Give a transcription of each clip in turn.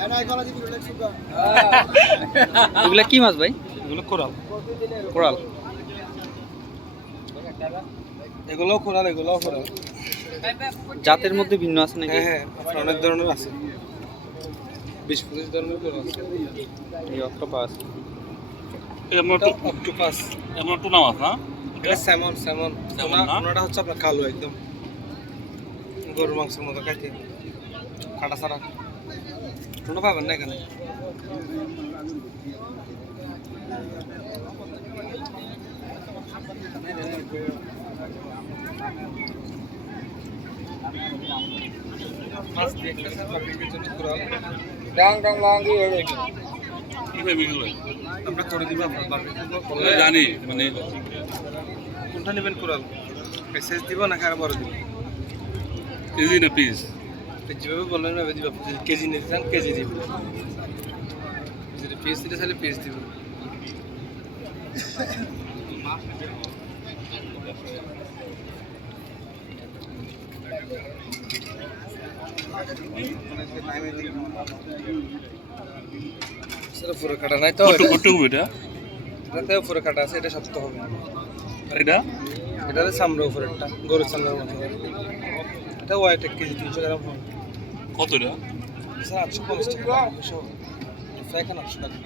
এগুলা কি মাছ ভাই? এগুলো কোরাল। কোরাল। এগুলোও কোরাল এগুলোও কোরাল। জাতের মধ্যে ভিন্ন আছে নাকি? হ্যাঁ হ্যাঁ অনেক ধরনের আছে। বিশ পঁচিশ ধরনের কোরাল আছে। এই অক্টোপাস অক্টোপাস এমন টুনা মাছ না? এটা স্যামন স্যামন? ওনাটা হচ্ছে আপনার কালো একদম। গরুর মাংসের মতো খাইতে। কাটা ছাড়া। টুনা পাবেন না এখানে। করে আমরা করে দিব জানি মানে কোনটা নেবেন কোরাল মেসেজ দিব নাকি আর বড় দিব? না যেভাবে বললেন ওইভাবে দিব যদি কেজি নিতে চান কেজি দিব। যদি পিস দিতে চাইলে পিস দিব। পুরো কাটা নাই তো এটাতে উপরে কাটা আছে এটা শক্ত হবে। আর এটা? এটা সামনে উপরেরটা গরুর সামনের মতো এটা ওয়াইট এক কেজি তিনশো গ্রাম হবে। কত এটা স্যার আটশো পঞ্চাশ টাকা দুশো। ফ্রাই আটশো টাকা।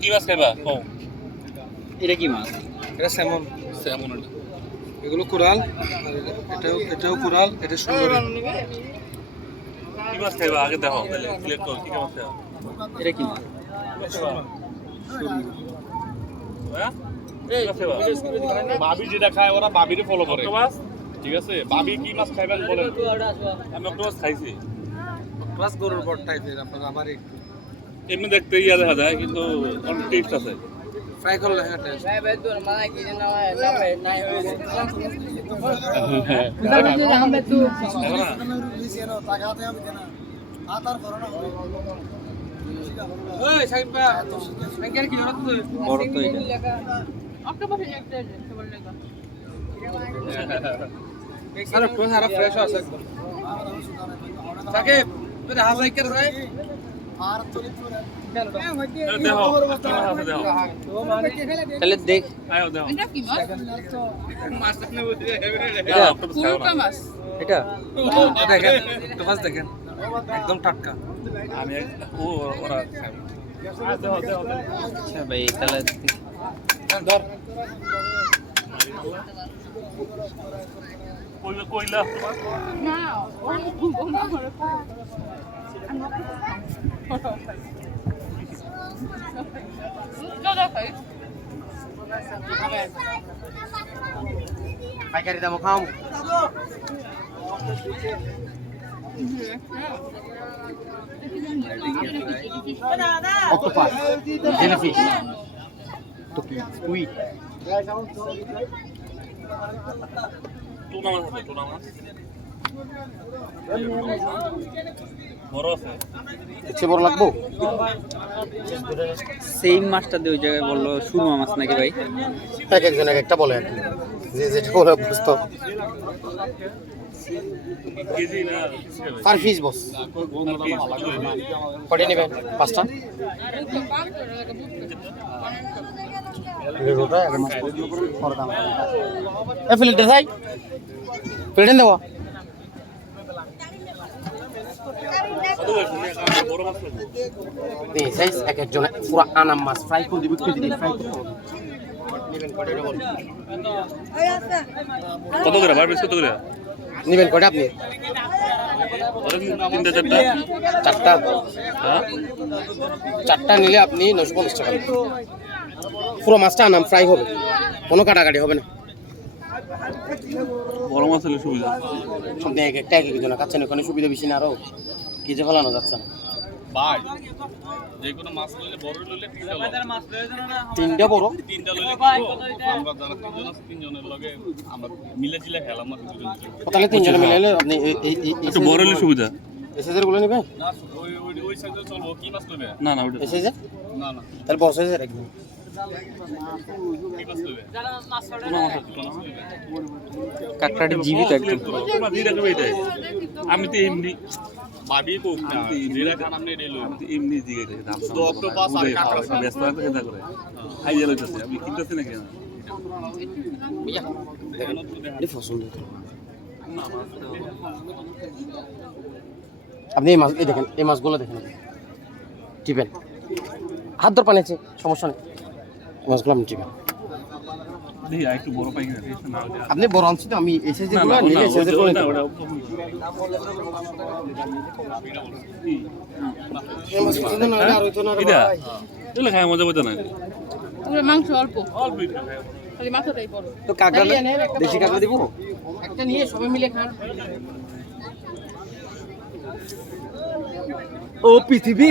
কি? মাছ খাইবা? ও এটা কি মাছ? এটা স্যামন। এটা। এগুলো কোরাল এটাও এটাও কোরাল এটা সুন্দর। কি মাছ খাইবা? আগে দেখো তাহলে করো কি মাছ খাইবা? এটা কি মাছ? বাবি। যেটা খায় ওরা বাবিরে ফলো করে মাছ ঠিক আছে বাবি কি মাছ খাইবেন বলেন? আমি একটা মাছ খাইছি। প্লাস গরুর বট টাইপের আপনার আবার একটু। এমনি দেখতে ইয়া দেখা যায় কিন্তু অনেক টেস্ট আছে। ফ্রাই করলে হ্যাঁ টেস্ট দেখো না বড় তো এটা আর একটু সারা ফ্রেশ আছে একদম তাকে তুই হাত লাইক করে ভাই। এ দেখো কি মাছ আছে দেখো তাহলে দেখ আয়ো দেখো এটা কি মাছ এটা অক্টোপাস খাইও পুরোটা না মাছ এটা দেখেন অক্টোপাস দেখেন একদম টাটকা আমি ও ওরা খাইবে দেখো দেখো আচ্ছা ভাই তাহলে ধর কইলা কইলা। না পাইকারি দাম খাও অক্টোপাস জেলিফিশ স্কুইড বড় লাগবো? সেম মাছটা দিয়ে ওই জায়গায় বলল সুরমা মাছ নাকি ভাই? এক একজন এক একটা বলে আর কি। যে যেটা বলে পার পিস বস কটে নেবেন পাঁচটা রোটা এক মাস পরে দাম এ ফিল্টার চাই ফিল্টার দেবো কত বয়স বড় মাছ লাগবে এই সাইজ এক একজন পুরো আনাম মাছ। ফ্রাই করে দিবি কেজি ফ্রাই কটে নেবেন কত করে? বার পিস কত করে? নেবেন কটে আপনি? তিনটা চারটা? চারটা। হ্যাঁ? চারটা নিলে আপনি নশো পঞ্চাশ টাকা। পুরো মাছটা আনাম ফ্রাই হবে। কোনো কাটাকাটি হবে না। বড় মাছ হলে সুবিধা এক একটা এক একজন খাচ্ছেন ওখানে সুবিধা বেশি না আরও। কেজে ফেলানো যাচ্ছে না। ভাই যে কোনো মাছ লইলে বড় লইলে তিনটা লও। তিনটা বড়? তিনটা লইলে আমরা যারা তিনজন আছে তিনজনের লগে আমরা মিলে ছিলে খেলাম না দুজন। দুজন। তাহলে তিনজনে মিলাইলে আপনি একটু বড় হলে সুবিধা। গুলো নেবেন না ওই ওই ওই সাইজে চলবো। কি মাছ লইবে না না ওটা না তাহলে বড় সাইজের একদম কাঁকড়াটি জীবিত একদম আমি তো এমনি ভাবি কোক যেটা খান আপনি আমি তো এমনি দিয়ে গেছি দাম আর কাঁকড়া ব্যস্ত আছে চিন্তা করে। খাইয়ে লইতেছে আমি কিনতেছি নাকি? না এটি পছন্দ। আপনি এই মাছ এই দেখেন এই মাছগুলো দেখেন। টিপেন। হাত ধর পানি আছে সমস্যা নেই। মাছগুলো আপনি টিপেন দেখি আর একটু বড় পাই কিনা ঠিক আছে না ওটা আপনি বড় আনছি তো আমি এসে যে না, গুলো না, নিলে ওটা- এসে যে ওটা- গুলো ওটা- ওটা- এই মাছ পছন্দ না হলে আর হইতো না রে এটা? ভাই। এগুলো খায় মজা বোঝা না মাংস অল্প। অল্প খালি মাথাটাই বড়। তো কাঁকড়া দেশি কাঁকড়া দিব? একটা নিয়ে সবাই মিলে খান। ও পৃথিবী!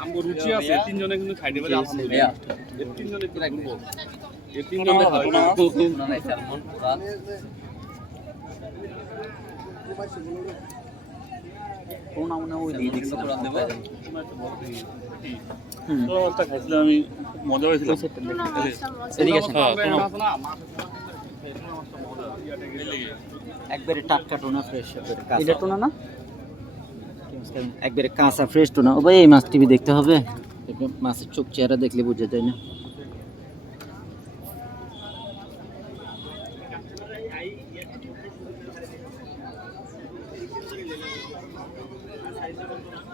আমগো রুচি আছে তিনজনে কিন্তু খাইতে পারে আলহামদুলিল্লাহ তিনজনে কি তিনজনে খাবে। কোন আমনে ওই দিকে মাছটা খাইছিলাম আমি মজা হয়েছিল এদিকে আসেন। হ্যাঁ, না। একবারে টাটকা টোনা ফ্রেশ একবারে। এটা টোনা না? একবারে কাঁচা ফ্রেশ টোনা ও ভাই এই মাছ টিভি দেখতে হবে। মাছের চোখ চেহারা দেখলে বোঝা যায় না?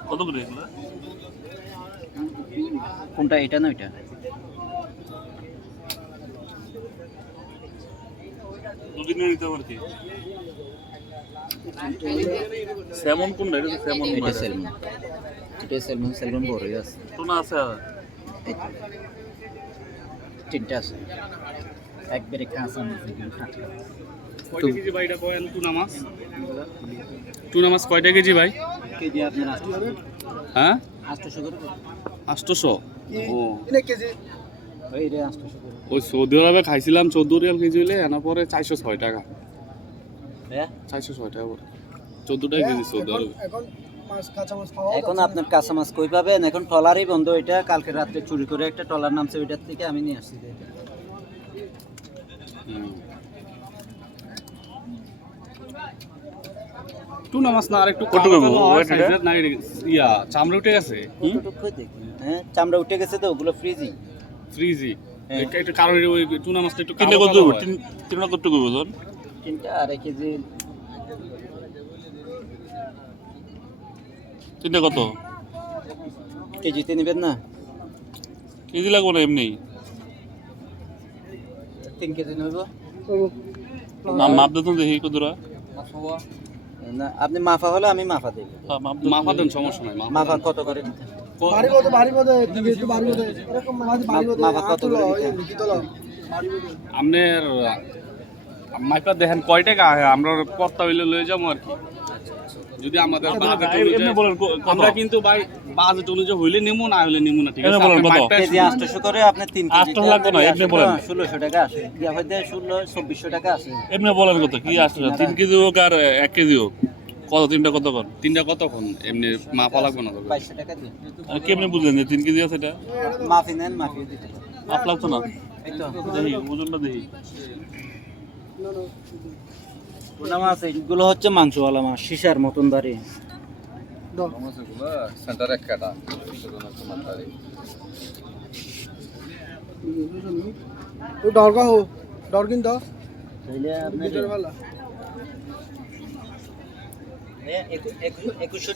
কত করে কোনটা এটা না ওইটা? দুদিনে নিতে পার কি? স্যামন কোনটা? এটা তো স্যামন এটা সেলমন। এটা সেলমন সেলমন বড়ই আছে। টুনা আছে তিনটা আছে। একবারে কাঁচা মাছ টাটকা কয়টা কেজি ভাই এটা কয়েন? টুনা মাছ? টুনা মাছ কয়টা কেজি ভাই? কেজি আপনার আটশো হ্যাঁ? আটশো করে। আটশোশো? ও। ওই রে আটশো করে। ওই সৌদি আরবে খাইছিলাম চোদ্দ রিয়াল কেজি হলে এনার পরে চারশো ছয় টাকা। চারশো ছয় টাকা কেজি আরবে এখন আপনার কাঁচা মাছ কই পাবেন? এখন ট্রলারই বন্ধ এটা কালকে রাত্রে চুরি করে একটা ট্রলার নামছে ওইটার থেকে আমি নিয়ে আসছি টুনা মাছ না আর একটু কত করব? ওয়েট না ইয়া চামড়া উঠে গেছে? হ্যাঁ চামড়া উঠে গেছে তো ওগুলো ফ্রিজি ফ্রিজি হ্যাঁ। একটু কারণ ওই টুনা মাছটা একটু কালো কত করব তিন কত করব তিনটা কেজি। তিনটা কত? কেজিতে নেবেন না। কেজি লাগবো না এমনি? তিন কেজি নেব। মাপ দেখি কতটা না আপনি মাফা হলে আমি মাফা দেব হ্যাঁ, মাফা দেন সমস্যা নাই মাফা কত করে দিতেন? বাড়ি বলতে বাড়ি বলতে একটু বাড়ি বলতে এরকম বাড়ি বলতে মাফা কত করে আপনার মাইপা দেখেন কয় টাকা আহে? আমরা কর্তা হইলে লয়ে যাব আর কি। যদি আমাদের বাজেট অনুযায়ী- কত? আমরা কিন্তু ভাই বাজেট অনুযায়ী হইলে নেব না হইলে নেব না ঠিক আছে? বলেন কত? কেজি আটশোশো করে আপনি তিন কেজি আটশো লাগবে না, এমনি বলেন। ষোলোশো টাকা আসে ইয়া হইতে ষোলো চব্বিশশো টাকা আসে এমনি বলেন কত কি আসছে তিন কেজি হোক আর এক কেজি হোক। কত তিনটা কত কর? তিনটা কতক্ষণ এমনি মাপা লাগবে না তবে বাইশশো টাকা দিন আর কেমনি বুঝলেন যে তিন কেজি আছে এটা? মাফি নেন মাফি দিতে। মাপ লাগতো না? এই তো। দেখি ওজনটা দেখি। টুনা মাছ এগুলো হচ্ছে মাংসওয়ালা মাছ সিসার মতন দাঁড়ি দরকার হো দর কিন্তু তাইলে আপনার একুশশো